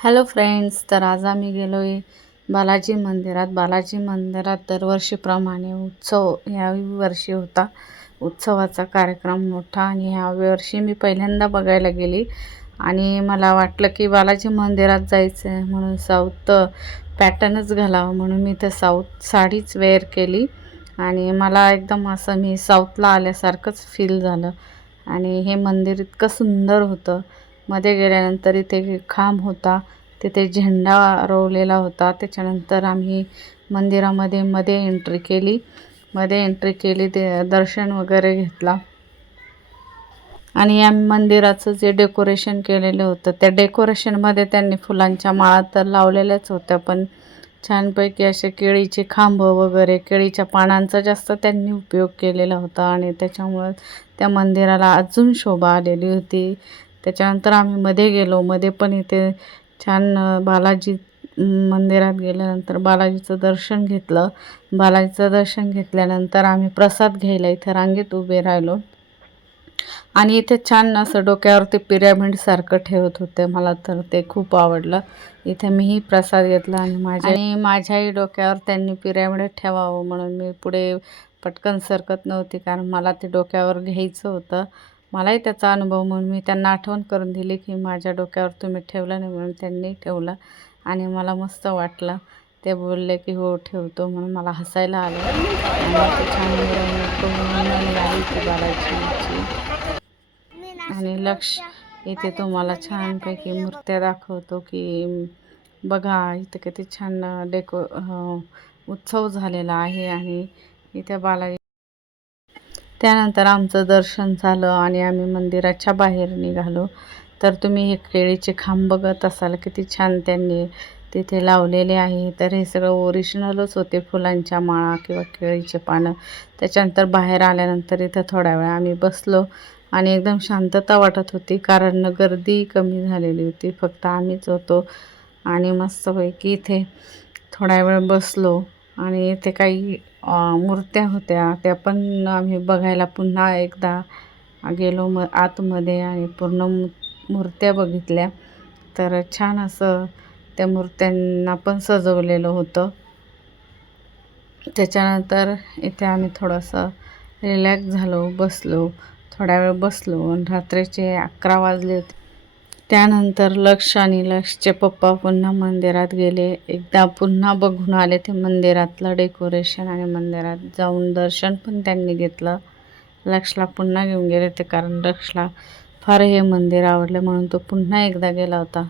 Hello friends तर आज आम्ही गेलो आहे बालाजी मंदिरात. बालाजी मंदिरात दरवर्षीप्रमाणे उत्सव ह्या वर्षी होता. उत्सवाचा कार्यक्रम मोठा आणि ह्या वर्षी मी पहिल्यांदा बघायला गेली. आणि मला वाटलं की बालाजी मंदिरात जायचं आहे म्हणून साऊथ पॅटर्नच घालावं म्हणून मी तर साऊथ साडीच वेअर केली. आणि मला एकदम असं मी साऊथला आल्यासारखंच फील झालं. आणि हे मंदिर इतकं सुंदर होतं. मध्ये गेल्यानंतर इथे खांब होता. तिथे झेंडा रोवलेला होता. त्याच्यानंतर आम्ही मंदिरामध्ये मध्ये एंट्री केली. मध्ये एंट्री केली ते दर्शन वगैरे घेतला. आणि या मंदिराचं जे डेकोरेशन केलेलं होतं त्या डेकोरेशनमध्ये त्यांनी फुलांच्या माळा तर लावलेल्याच होत्या पण छानपैकी असे केळीचे खांब वगैरे केळीच्या पानांचा जास्त त्यांनी उपयोग केलेला होता. आणि त्याच्यामुळं त्या मंदिराला अजून शोभा आलेली होती. त्याच्यानंतर आम्ही मध्ये गेलो. मध्ये पण इथे छान बालाजी मंदिरात गेल्यानंतर बालाजीचं दर्शन घेतलं. बालाजीचं दर्शन घेतल्यानंतर आम्ही प्रसाद घ्यायला इथं रांगेत उभे राहिलो. आणि इथे छान असं डोक्यावरती पिरॅमिडसारखं ठेवत होते मला तर ते खूप आवडलं. इथे मीही प्रसाद घेतला आणि माझ्या आणि माझ्याही डोक्यावर त्यांनी पिरॅमिड ठेवावं म्हणून मी पुढे पटकन सरकत नव्हती कारण मला ते डोक्यावर घ्यायचं होतं. मलाही त्याचा अनुभव म्हणून मी त्यांना आठवण करून दिली की माझ्या डोक्यावर तुम्ही ठेवलं नाही म्हणून त्यांनी ठेवलं आणि मला मस्त वाटलं. ते बोलले की हो ठेवतो म्हणून मला हसायला आलं. आणि छान मिरवणूक आणि लक्ष इथे तुम्हाला छानपैकी मूर्त्या दाखवतो की बघा इथं किती छान डेको उत्सव झालेला आहे. आणि इथे बालाजी त्यानंतर आमचं दर्शन झालं आणि आम्ही मंदिराच्या बाहेर निघालो. तर तुम्ही हे केळीचे खांब बघत असाल किती छान त्यांनी तिथे लावलेले आहे. तर हे सगळं ओरिजिनलच होते फुलांच्या माळा किंवा केळीचे पानं. त्याच्यानंतर बाहेर आल्यानंतर इथं थोड्या वेळ आम्ही बसलो आणि एकदम शांतता वाटत होती कारण गर्दी कमी झालेली होती फक्त आम्हीच होतो आणि मस्तपैकी इथे थोड्या वेळ बसलो. आणि इथे काही मूर्त्या होत्या त्या पण आम्ही बघायला पुन्हा एकदा गेलो म आतमध्ये आणि पूर्ण मूर्त्या बघितल्या. तर छान असं त्या मूर्त्यांना पण सजवलेलं होतं. त्याच्यानंतर इथे आम्ही थोडंसं रिलॅक्स झालो बसलो. थोड्या वेळ बसलो आणि रात्रीचे अकरा वाजले होते त्यानंतर लक्ष आणि लक्षचे पप्पा पुन्हा मंदिरात गेले. एकदा पुन्हा बघून आले ते मंदिरातलं डेकोरेशन आणि मंदिरात जाऊन दर्शन पण त्यांनी घेतलं. लक्षला पुन्हा घेऊन गेले ते कारण लक्षला फार हे मंदिर आवडलं म्हणून तो पुन्हा एकदा गेला होता.